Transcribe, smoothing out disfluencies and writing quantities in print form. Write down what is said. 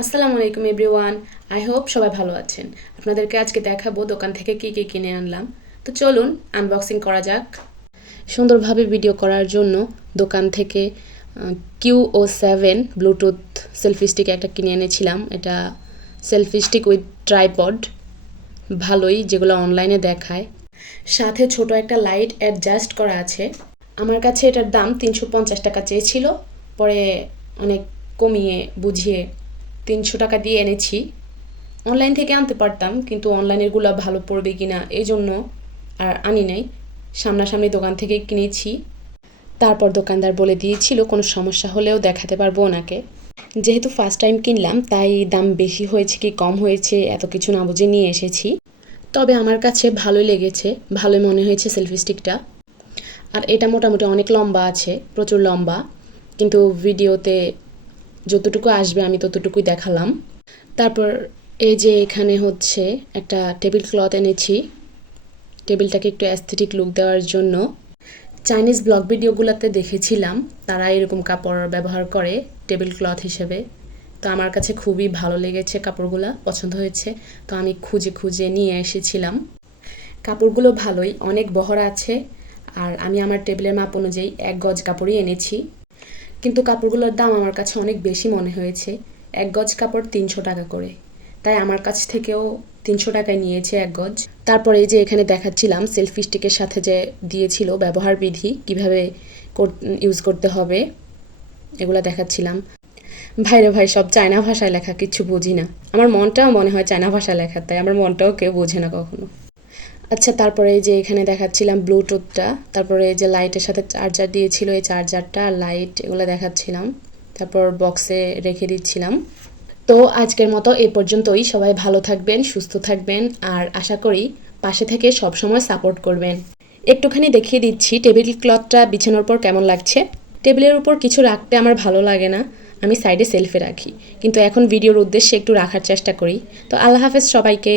আসসালামু আলাইকুম everyone. I hope সবাই ভালো আছেন। আপনাদেরকে আজকে দেখাবো দোকান থেকে কী কী কিনে আনলাম। তো চলুন আনবক্সিং করা যাক। সুন্দরভাবে ভিডিও করার জন্য দোকান থেকে QO7 ব্লুটুথ সেলফি স্টিক একটা কিনে এনেছিলাম। এটা সেলফি স্টিক উইথ ট্রাইপড, ভালোই, যেগুলো অনলাইনে দেখায়। সাথে ছোট একটা লাইট অ্যাডজাস্ট করা আছে। আমার কাছে এটার দাম 350 টাকা চেয়েছিল, পরে অনেক কমিয়ে বুঝিয়ে 300 টাকা দিয়ে এনেছি। অনলাইন থেকে আনতে পারতাম, কিন্তু অনলাইনেরগুলো ভালো পড়বে কি না এই জন্য আর আনি নাই। সামনাসামনি দোকান থেকে কিনেছি। তারপর দোকানদার বলে দিয়েছিল কোনো সমস্যা হলেও দেখাতে পারবো ওনাকে। যেহেতু ফার্স্ট টাইম কিনলাম, তাই দাম বেশি হয়েছে কি কম হয়েছে এত কিছু না বুঝে নিয়ে এসেছি। তবে আমার কাছে ভালোই লেগেছে, ভালোই মনে হয়েছে সেলফি স্টিকটা। আর এটা মোটামুটি অনেক লম্বা আছে, প্রচুর লম্বা, কিন্তু ভিডিওতে যতটুকু আসবে আমি ততটুকুই দেখালাম। তারপর এই যে এখানে হচ্ছে একটা টেবিল ক্লথ এনেছি, টেবিলটাকে একটু অ্যাস্থেটিক লুক দেওয়ার জন্য। চাইনিজ ব্লগ ভিডিওগুলোতে দেখেছিলাম তারা এরকম কাপড় ব্যবহার করে টেবিল ক্লথ হিসেবে। তো আমার কাছে খুবই ভালো লেগেছে, কাপড়গুলো পছন্দ হয়েছে, তো আমি খুঁজে খুঁজে নিয়ে এসেছিলাম। কাপড়গুলো ভালোই, অনেক বহর আছে। আর আমি আমার টেবিলের মাপ অনুযায়ী 1 গজ কাপড়ই এনেছি, কিন্তু কাপড়গুলোর দাম আমার কাছে অনেক বেশি মনে হয়েছে। 1 গজ কাপড় 300 টাকা করে, তাই আমার কাছ থেকেও 300 টাকায় নিয়েছে 1 গজ। তারপরে এই যে এখানে দেখাচ্ছিলাম সেলফি স্টিকের সাথে যে দিয়েছিল ব্যবহার বিধি, কীভাবে ইউজ করতে হবে, এগুলো দেখাচ্ছিলাম। ভাইরে ভাই, সব চায়না ভাষায় লেখা, কিচ্ছু বুঝি না। আমার মনটাও মনে হয় চায়না ভাষায় লেখা, তাই আমার মনটাও কেউ বোঝে না কখনো। আচ্ছা, তারপরে এই যে এখানে দেখাচ্ছিলাম ব্লুটুথটা, তারপরে এই যে লাইটের সাথে চার্জার দিয়েছিল, এই চার্জারটা আর লাইট এগুলো দেখাচ্ছিলাম, তারপর বক্সে রেখে দিচ্ছিলাম। তো আজকের মতো এ পর্যন্তই। সবাই ভালো থাকবেন, সুস্থ থাকবেন, আর আশা করি পাশে থেকে সবসময় সাপোর্ট করবেন। একটুখানি দেখিয়ে দিচ্ছি টেবিল ক্লথটা বিছানোর পর কেমন লাগছে। টেবিলের উপর কিছু রাখতে আমার ভালো লাগে না, আমি সাইডে সেলফে রাখি, কিন্তু এখন ভিডিওর উদ্দেশ্যে একটু রাখার চেষ্টা করি। তো আল্লাহ হাফেজ সবাইকে।